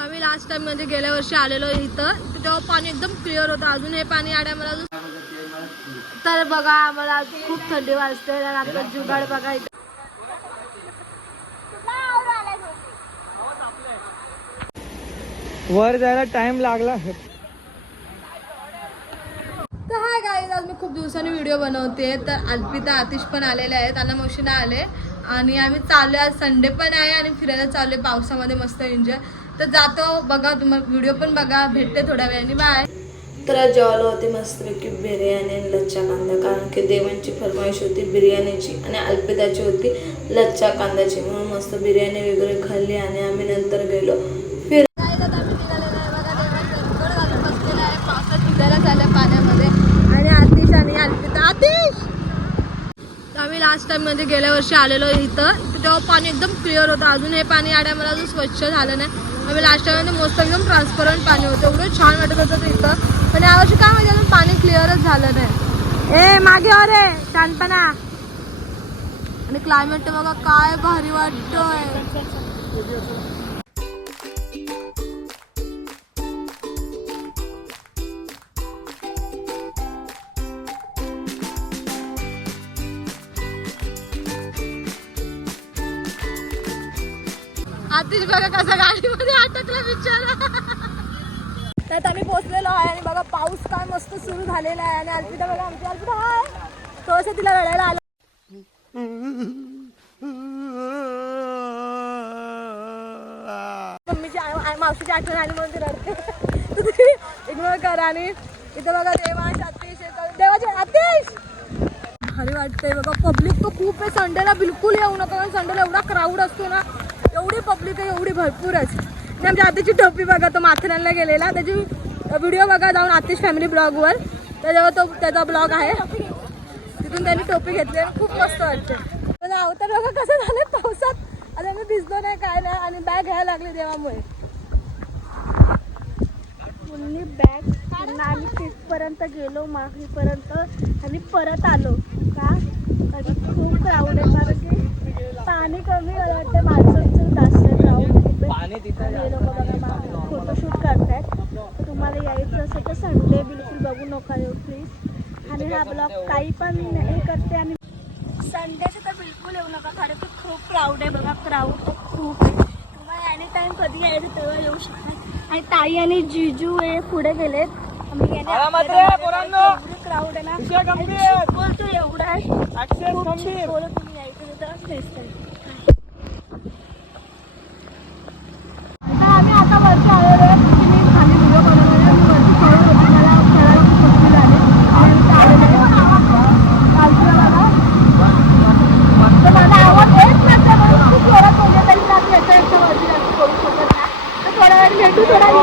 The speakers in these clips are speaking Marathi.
आम्ही लास्ट टाइम म्हणजे गेल्या वर्षी आलेलो इथं. तेव्हा पाणी एकदम क्लिअर होतं अजून हे पाणी या टायमाला अजून तर बघा आम्हाला खूप थंडी वाजते आता जुगाड बघा इथं. वर जायला टाइम लागला. तर हाय गाईज आज मी खूप दिवसांनी व्हिडिओ बनवते. तर अल्पिता आतिश पण आलेले आहेत त्यांना मशीन आले. आणि आम्ही चाललोय आज संडे पण आहे आणि फिरायला चाललोय पावसामध्ये मस्त एन्जॉय तर जातो बघा तुम्हाला व्हिडिओ पण बघा. भेटते थोड्या वेळाने. बाय तर आज जेवायला होती मस्तपैकी बिर्याणी आणि लच्छा कांदा. कारण की देवांची फरमाईश होती बिर्याणीची आणि अल्पिताची होती लच्छा कांद्याची म्हणून मस्त बिर्याणी वगैरे खाल्ली आणि आम्ही नंतर गेलो. फिर पाण्यामध्ये. आणि आतिश आणि अल्पिता. आतिश! तर आम्ही लास्ट टाइममध्ये गेल्या वर्षी आलेलो इथं. तेव्हा पाणी एकदम क्लिअर होतं. अजून हे पाणी या टायमाला अजून स्वच्छ झालं नाही. आम्ही लास्ट टाइम मस्त एकदम ट्रान्सपरंट पाणी होतं. एवढं छान वाटत होतं ते इथं. पण यावर्षी काय माहिती अजून पाणी क्लिअरच झालं नाही. ए मागे हो रे शांतपणा आणि क्लायमेट बघा काय भारी वाटतोय. आतिश बघा कसा गाडीमध्ये अटकला बिचारा. त्यात आम्ही पोहोचलेलो आहे आणि बघा पाऊस काय मस्त सुरू झालेला आहे. आणि अर्पिता बघा आमची अर्पिता हाय. थोडंसं तिला रडायला आलं. मम्मीची मावशीची आठवण आली म्हणून ती रडते. इग्नोर करा आणि इथं बघा देवाश अतिश देवाचे अतिश भारी वाटतंय बघा पब्लिक तर खूप आहे. संडेला बिलकुल येऊ नका कारण संडेला एवढा क्राऊड असतो ना. एवढी पब्लिक आहे एवढी भरपूरच आणि आमच्या आतीची टोपी बघा तो माथेरानला गेलेला. त्याची व्हिडिओ बघा जाऊन आतिश फॅमिली ब्लॉगवर त्याच्यावर तो त्याचा ब्लॉग आहे. तिथून त्यांनी टोपी घेतली आणि खूप मस्त वाटते. पण अवतार बघा कसं झालं पावसात. आता मी भिजलो नाही काय नाही आणि बॅग घ्यायला लागली देवामुळे. फुल्ली बॅग पुन्हा आम्ही तिथपर्यंत गेलो मागीपर्यंत. आणि परत आलो. का? कारण खूप क्राऊड आहे कारण की पाणी कमी वाटतं माझं जास्त क्राऊड खूप आहे पाणी तिथं आणि हे लोक बघा फोटोशूट करतायत तुम्हाला यायचं असेल तर संडे बिलकुल बघू नका येऊ प्लीज आणि हा ब्लॉग काही पण हे करते आणि संडेचं तर बिलकुल येऊ नका कारण की खूप क्राऊड आहे बघा क्राऊड खूप आहे. तुम्हाला एनी टाइम कधी यायचं तेव्हा येऊ शकता. आणि ताई आणि जिजू हे पुढे गेलेत. क्राऊड आहे ना. बोलतो एवढा आहे. बोलत तुम्ही यायचं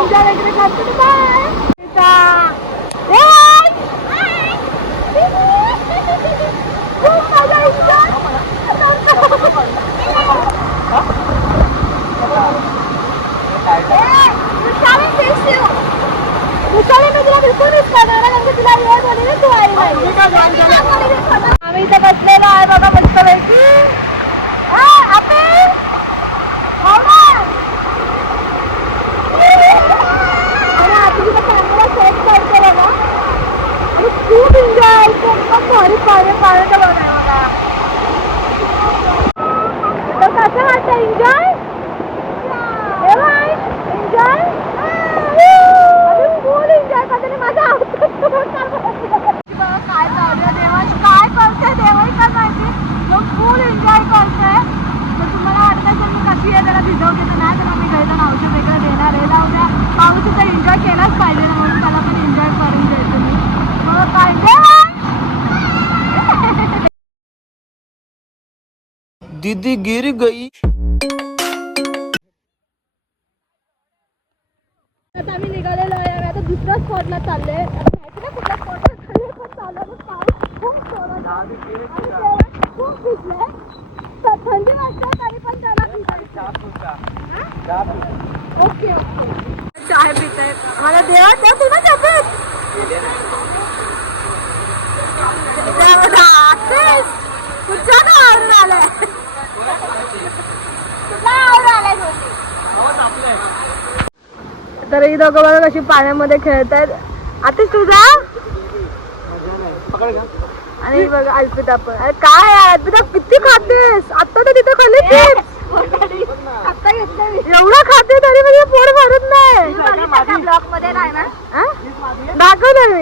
भेटू थोडा एन्जॉय वगैरे करतो बाय खूप मजा आम्ही मी कशी आहे त्याला भिजवते तर नाही तर घरी जाऊन औषध वगैरे देणार आहे. लावू द्या. पाऊस एन्जॉय केलाच पाहिजे ना म्हणून त्याला पण एन्जॉय करून द्यायचं मी मग काय दीदी गिर गई। आता आम्ही निघालेलो आहे आता दुसऱ्या स्पॉटला कुठल्या स्पॉटला पण चाललो पाऊस खूप खूप भिजलंय थ- थंडी वाजते तरी पण त्याला भिजायचं. ओके ओके चाय पित मला देवा त्या तुला आलाय. तुला आलाय तर ही दोघं बघा कशी पाण्यामध्ये खेळतायत. आताच तुझा आणि बघा अल्पिता पण. अरे काय अल्पिता किती खातेस आता तर तिथे खाली chips. एवढा खाते तरी म्हणजे पोट भरत मध्ये नाही ना? हा? मी.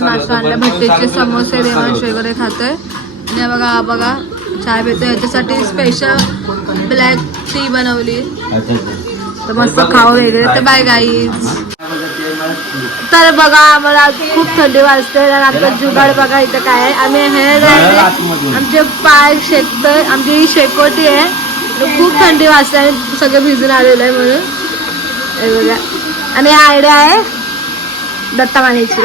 नाश्ता आणला भट्टीचे समोसे देवांश वगैरे खातोय. आणि बघा बघा चाय पितोय. याच्यासाठी स्पेशल ब्लॅक टी बनवली. तर मस्त खाऊ वगैरे. तर बाय गाईज तर बघा आम्हाला खूप थंडी वाजते आणि आपलं जुगाड बघा इथं काय आहे. आम्ही हे आमचे पाय शेकतोय. आमची शेकोटी आहे. खूप थंडी वाजते आणि सगळं भिजून आलेलं आहे म्हणून. हे बघा. आणि आयडिया आहे दत्ता मानेची